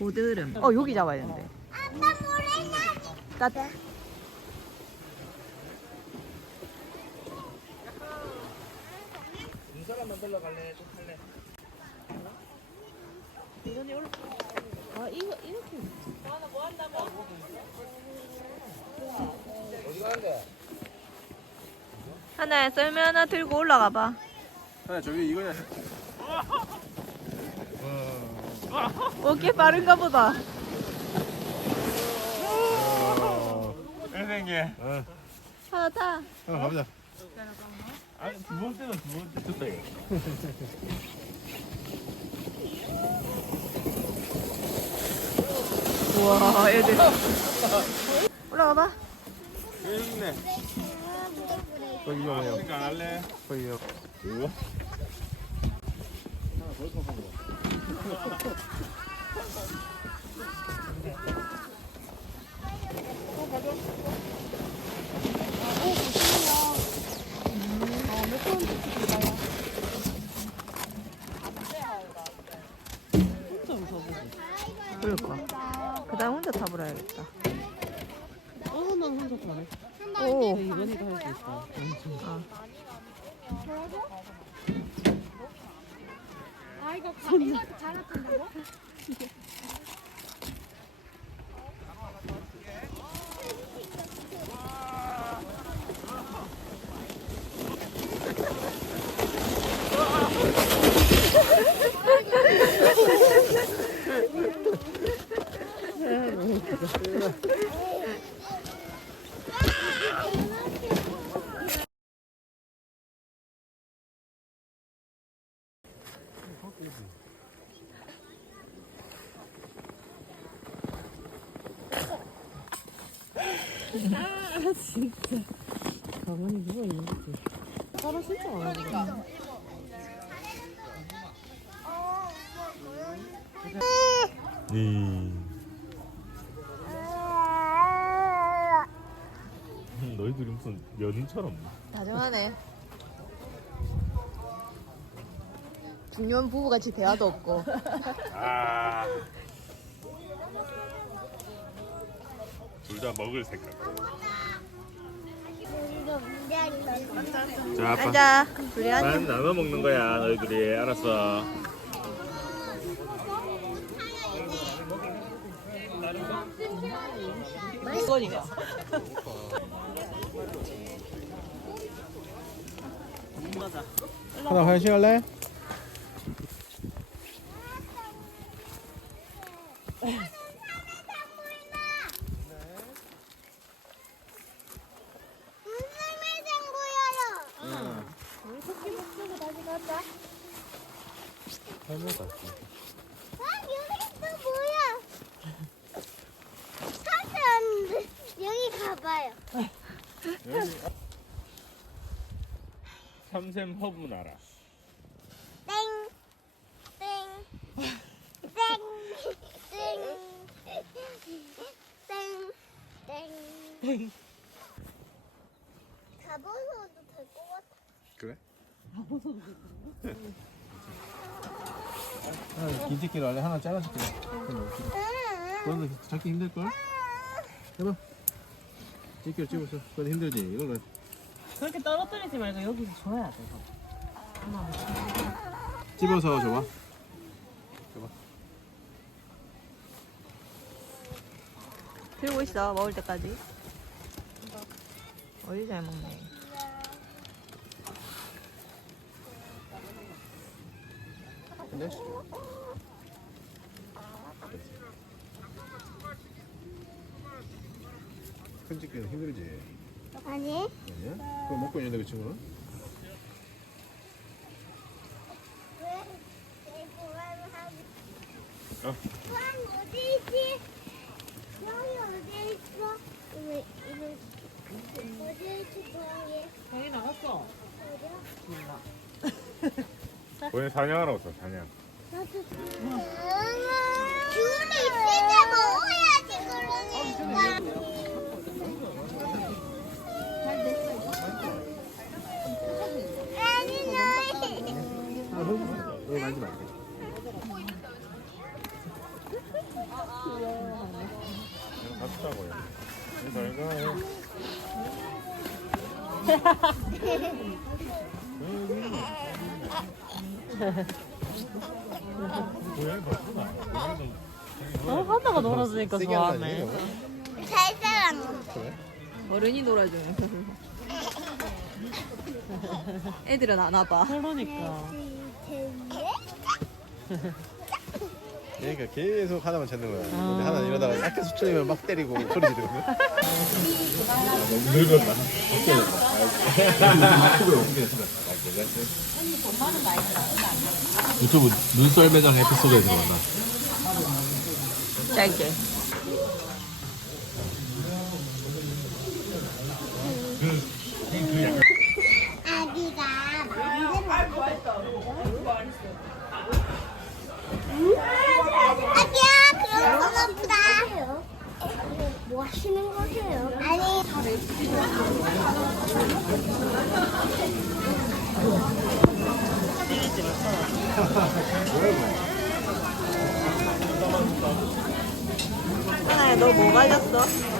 고드름. 어 여기 잡아야 되는데. 아빠 모래나니. 따. 인사람 만들러 갈래? 좀 할래? 아 이거 이렇게. 어디 가는데? 하나에 썰매 하나 들고 올라가 봐. 하나 저기 이거냐? 어깨 빠른가 보다. 선생님. 어. 하나 타. 어, 가보자. 아니 두 번째는 두 번째 됐다 이거. 우와 애들. 올라가 봐. 여기 있네. 거기 가 뭐야? 안 할래? 거기 가. 이거? 그럴까. 그 다음 혼자 타보라야겠다. 어, 난 혼자 잘해. 오. 이번에도 할 수 있어. 아. 아 이거 이거 잘한다고? 가만히 누워 있는 거지. 따라 진짜 안 하거든. 네. 너희들이 무슨 연인처럼. 다정하네. 중요한 부부같이 대화도 없고. 아. 둘 다 먹을 생각. 자, 아빠. 앉아. 둘이 앉아. 난 나눠 먹는 거야, 너희들이. 알았어. 이거니까. 하나 화장실 갈래? 눈썰매 장구야요. 우리 토끼 가자. 할머니가 아 여기 또 뭐야? 찾았는데 여기 가봐요. 삼샘 허브 나라. 땡, 땡, 땡, 땡, 땡, 땡. 가보셔도 될 것 같아. 그래? 하나 긴 찍기로 할래? 하나 잘라줄게. 그건 잡기 힘들걸? 해봐. 찍기로 찍었어. 그건 힘들지. 이걸로. 그렇게 떨어뜨리지 말고 여기서 줘야 돼. 집어서 줘봐. 줘봐. 들고 있어. 먹을 때까지. 어디 잘 먹네. 근데? 큰 찍기는 힘들지. 아니, 아니야? 그거 먹고 있는데 그 친구는? 어. 보안 어디 있지? 여기 어디 있어? 이거, 이거. 어디 있지, 보안이? 형이 나갔 오늘 사냥하러 왔어 사냥 귤이 있을 때 먹어야지 그러니까. 이거 만지면 안 돼. 갑자고요. 잘 가요. 나. 어, 하다가 놀아주니까 좋아하네. 살살한? 어른이 놀아주는 애들은 안 와봐 그러니까. 그러니까 계속 하나만 찾는 거야. 근데 아. 하나 이러다가 약간 수천이면 막 때리고 소리. 너무 늙었다. 유튜브 눈썰 매장 에피소드에 들어간다. 짧게 아기가 아기야 그런 건 없다 뭐 하시는 거세요? 아니 Olha só.